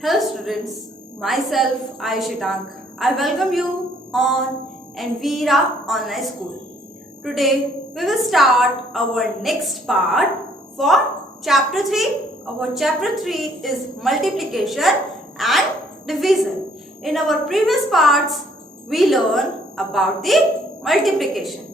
Hello students, myself Ayushi Tak. I welcome you on Anvira Online School. Today we will start our next part for chapter 3. Our chapter 3 is multiplication and division. In our previous parts we learned about the multiplication.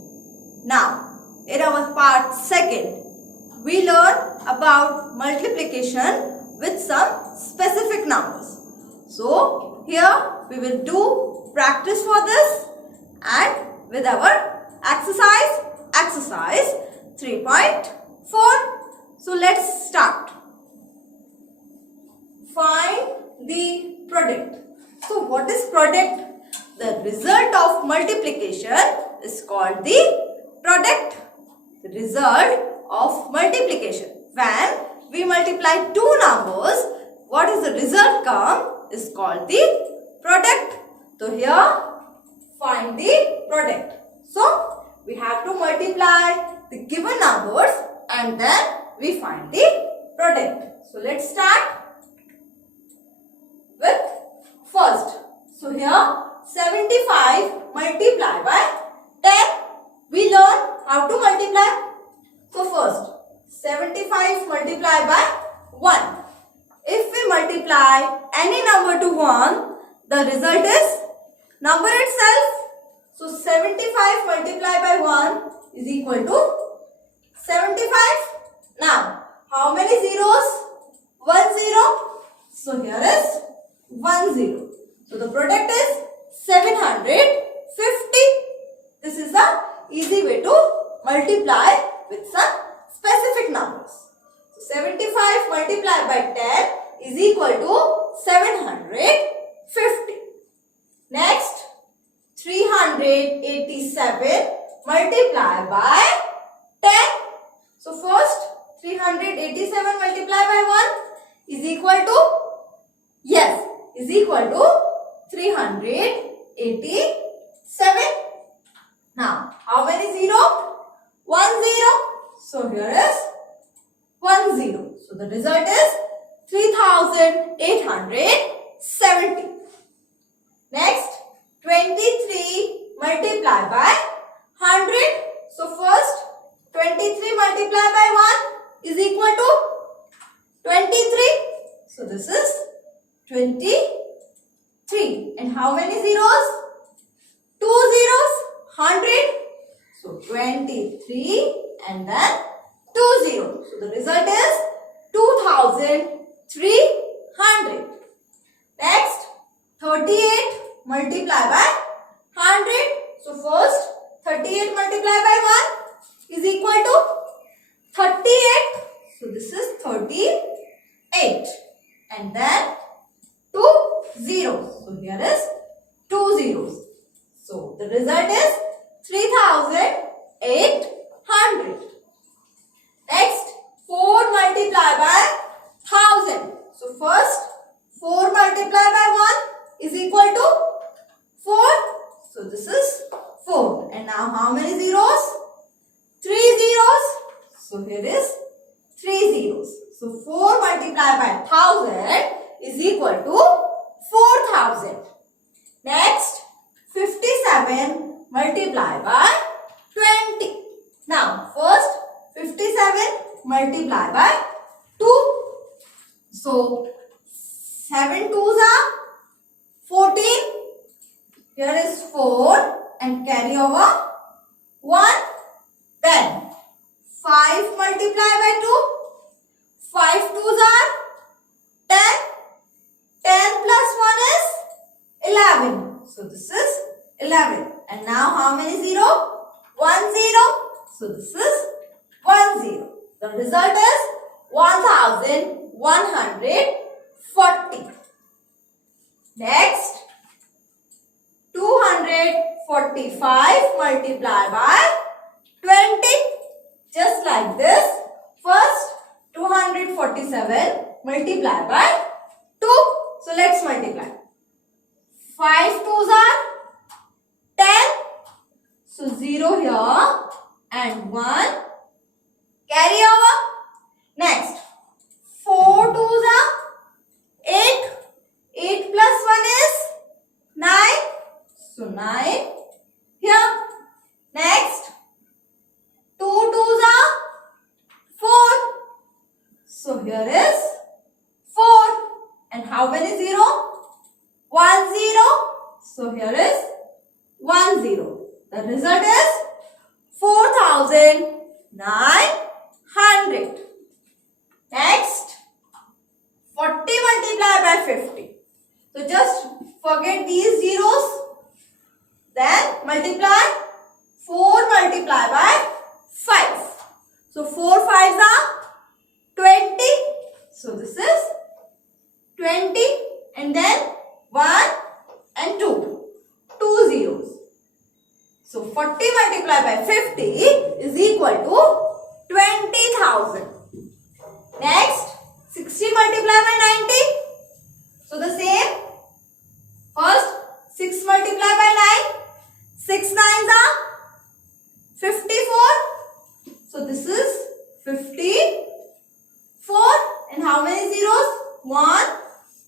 Now in our part 2 we learn about multiplication with some specific numbers. So here we will do practice for this and with our exercise 3.4. So let's start. Find the product. So what is product? The result of multiplication is called the product. The result of multiplication. When we multiply two numbers, what is the result come is called the product. So here find the product. So we have to multiply the given numbers and then we find the product. So let's start with first. So here 75 multiplied by 10. We learn how to multiply. So first 75 multiplied by 1. If we multiply any number to 1, the result is number itself. So 75 multiplied by 1 is equal to 75. Now, how many zeros? 1 0. So here is 1 0. So the product is 750. This is the easy way to multiply with some specific numbers. So 75 multiplied by 10 is equal to 750. Next, 387 multiplied by 10. So first 387 multiplied by 1 is equal to, yes, is equal to 387. Now, how many 0? 1 0. So here is 1 0. So the result is 3870. Next, 23 multiplied by 100. So first 23 multiplied by 1 is equal to 23. So this is 23. And how many zeros? 2 zeros. 100. So 23 and then 2 zeros. So the result is 2300. Next, 38 multiplied by 100. So first 38 multiplied by 1 is equal to 38. So this is 38. And then 2 zeros. So here is 2 zeros. So the result is 3800. Next, 4 multiplied by 1000. So first 4 multiplied by 1 is equal to 4. So this is 4. And now how many zeros? 3 zeros. So here is 3 zeros. So 4 multiplied by 1000 is equal to 4000. Next, 57 multiplied by 20. Now, first 57 multiplied by 2. So, 7 2s are 14. Here is 4 and carry over 1. Then, 5 multiplied by 2. 5 2s are 10. 10 plus 1 is 11. So, this is 11. And now how many 0? 1 0. So this is 1 0. The result is 1140. Next, 245 multiplied by 20. Just like this. First 247 multiplied by 2. So let's multiply. 5 2s are 10. So 0 here and 1 carry over. Next 4 2s are 8. here is 4. And how many 0? 1 0. So here is 1 0. The result is 4,900. Next, 40 multiplied by 50. So just forget these zeros. Then multiply 4 multiplied by 5. So 4 5s are 20. So this is 20 and then 1 and 2. 2 zeros. So 40 multiplied by 50 is equal to 20,000. Next, 60 multiplied by 90. So the same. First, 6 multiplied by 9. 6 9s are 54. So this is 54. And how many zeros? 1,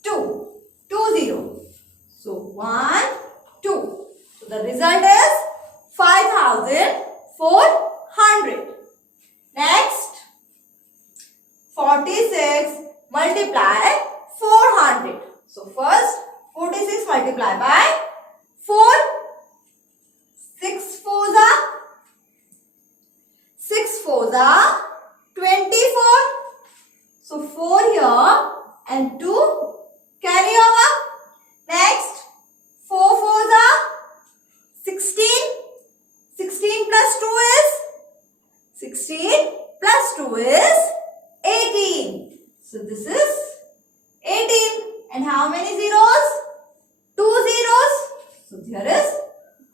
2. 2 zeros. So 1, 2. So the result is 5,400. Next, 46 multiply 400. So first 46 multiplied by 4. 6 4s are 24. So 4 here and 2 carry over. Next, 4 4s are 16. 16 plus 2 is 16 plus 2 is 18. So this is 18. And how many zeros? 2 zeros. So here is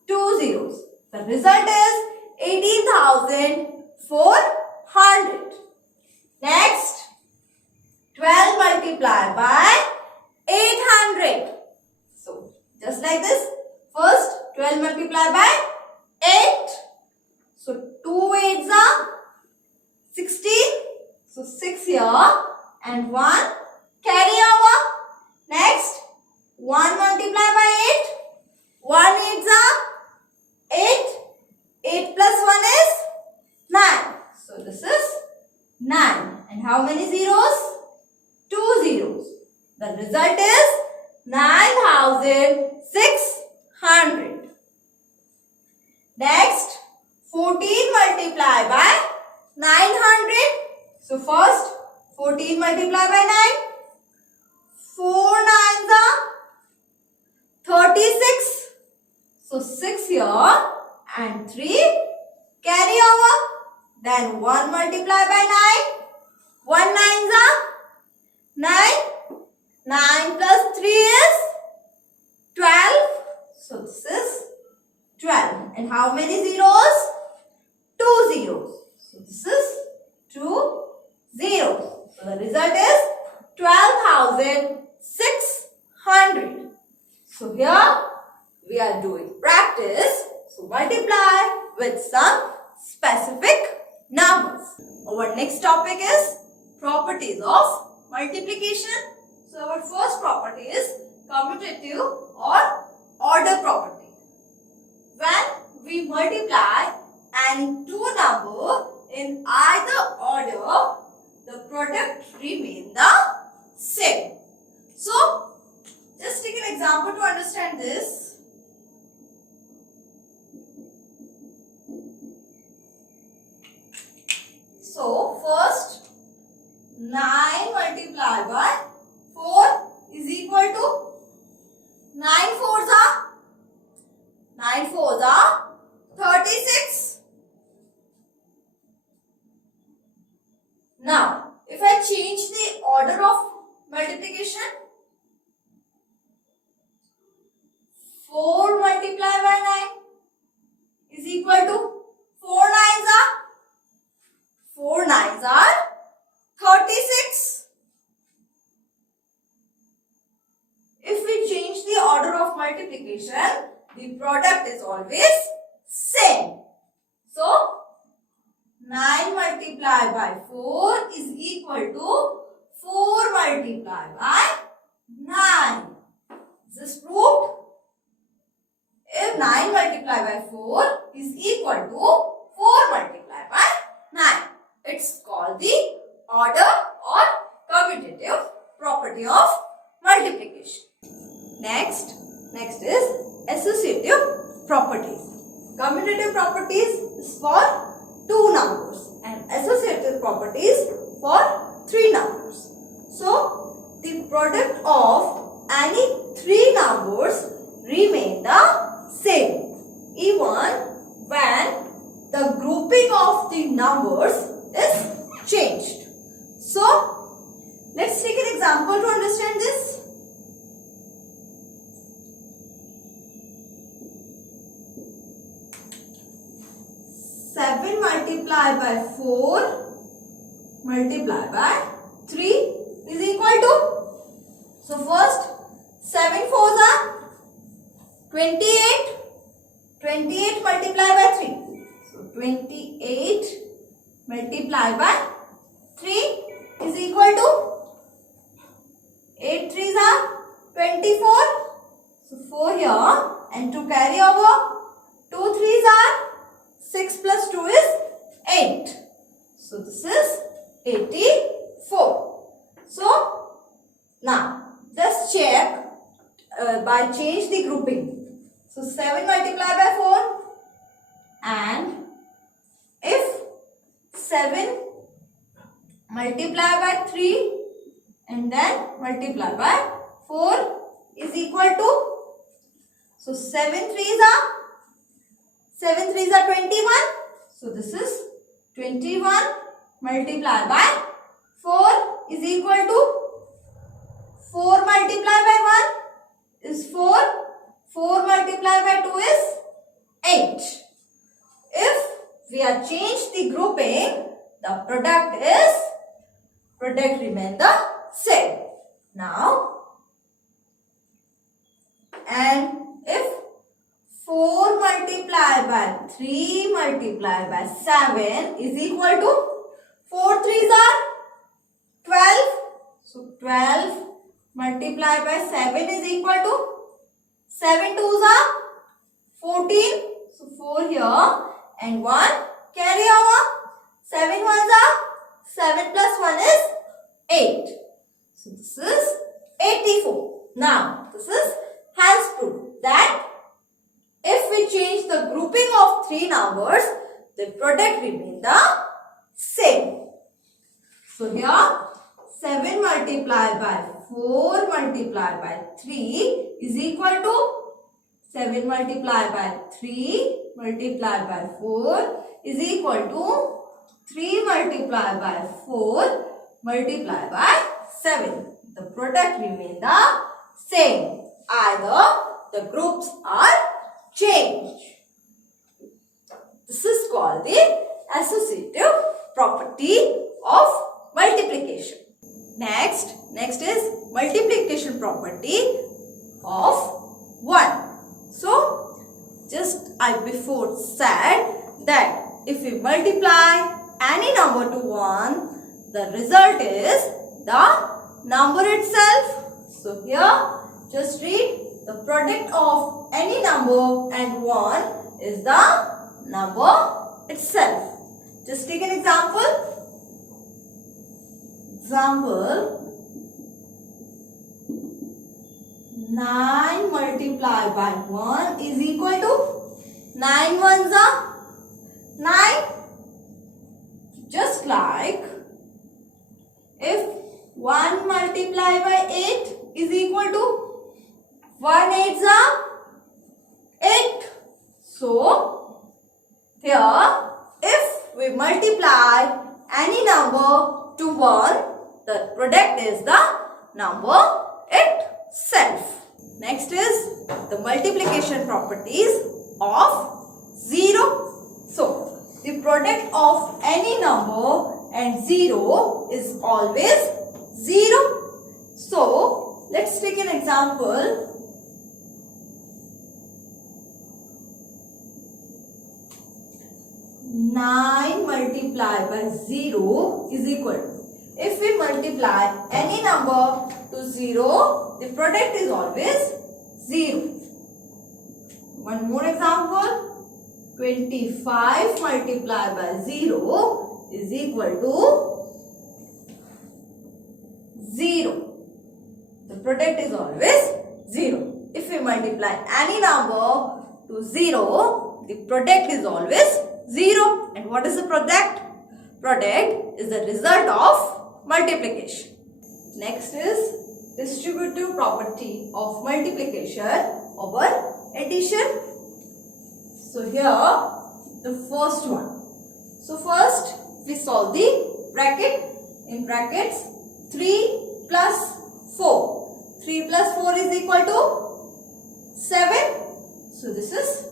2 zeros. The result is 18,400. Next, 12 multiplied by 800. So just like this. First 12 multiplied by 8. So 2 8s are 16. So 6 here and 1 carry over. Next, 1 multiplied by 8. 1 8s are 8. 8 plus 1 is 9. So this is 9. And how many zeros? 2 zeros. The result is 9,600. Next, 14 multiplied by 900. So first, 14 multiplied by 9. 4 9s are 36. So 6 here and 3 carry over. Then 1 multiplied by 9. 1 9s are 9. 9 plus 3 is 12. So this is 12. And how many zeros? 2 zeros. So this is 2 zeros. So the result is 12,600. So here we are doing practice. So multiply with some specific numbers. Our next topic is properties of multiplication. So our first property is commutative or order property. When we multiply any two numbers in either order, the product remains the same. So just take an example to understand this. So first 9 multiplied by 4 is equal to 9 fours are 36. Now if I change the order of multiplication, 4 multiplied by 9 is equal to 4 nines are 36. If we change the order of multiplication, the product is always same. So 9 multiplied by 4 is equal to 4 multiplied by 9. Is this proved? If 9 multiplied by 4 is equal to 4 multiplied by 9. It's called the order or property of multiplication. Next is associative properties. Commutative properties is for 2 numbers and associative properties for 3 numbers. So, the product of any 3 numbers remain the same even when the grouping of the numbers is changed. So, let's take an example to understand this. 7 multiplied by 4 multiplied by 3 is equal to, so first 7 fours are 28, 28 multiplied by 3, so 28 multiplied by 3 is equal to 8 threes are 24, so 4 here, and to carry over 2 threes are 6 plus 2 is 8. So this is 84. So now just check by change the grouping. So 7 multiplied by 4, and if 7 multiplied by 3 and then multiplied by 4 is equal to, so 7 threes are 21. So this is 21 multiplied by 4 is equal to 4 multiplied by 1 is 4. 4 multiplied by 2 is 8. If we have changed the grouping, the product remains the same. Now, and if 4 multiplied by 3 multiplied by 7 is equal to, 4 threes are 12. So 12 multiplied by 7 is equal to, 7 twos are 14. So 4 here and 1 carry over. 7 ones are 7 plus 1 is 8. So this is 84. Now this is hence proof that if we change the grouping of 3 numbers, the product remains the same. So here 7 multiplied by 4 multiplied by 3 is equal to, 7 multiplied by 3 multiplied by 4 is equal to 3 multiplied by 4 multiplied by 7. The product remains the same. Either the groups are changed. This is called the associative property of multiplication. Next is multiplication property of 1. So, just I before said that if we multiply any number to 1, the result is the number itself. So, here just read, the product of any number and 1 is the number itself. Just take an example. Example, 9 multiplied by 1 is equal to, 9 ones are 9. Just like if 1 multiplied by 8 is equal to, 1 eights are 8. So here if we multiply any number to 1, the product is the number itself. Next is the multiplication properties of 0. So, the product of any number and 0 is always 0. So, let's take an example. Nine multiplied by 0 is equal to, if we multiply any number to 0, the product is always 0. One more example, 25 multiplied by 0 is equal to 0. the product is always 0. If we multiply any number to 0, the product is always 0. And what is the product? Product is the result of multiplication. Next is distributive property of multiplication over addition. So here the first one. So first we solve the bracket. In brackets 3 plus 4. 3 plus 4 is equal to 7. So this is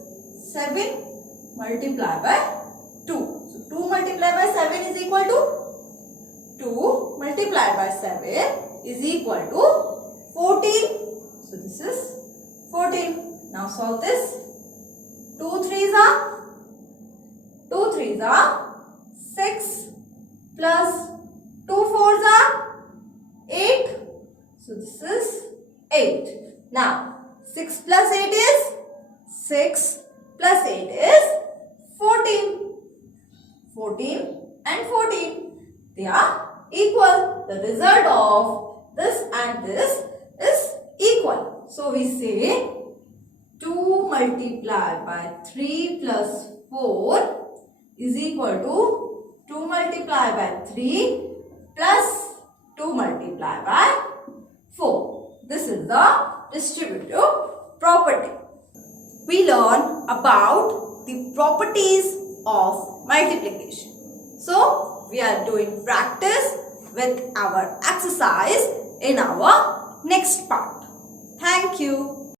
7 multiplied by 2. So 2 multiplied by 7 is equal to 2 multiplied by 7 is equal to 14. So this is 14. Now solve this. 2 3s are 6 plus 2 4s are 8. So this is 8. Now 6 plus 8 is 6 plus 8 is 14. 14 and 14. They are equal. The result of this and this is equal. So we say 2 multiplied by 3 plus 4 is equal to 2 multiplied by 3 plus 2 multiplied by 4. This is the distributive property. We learn about the properties of multiplication. So, we are doing practice with our exercise in our next part. Thank you.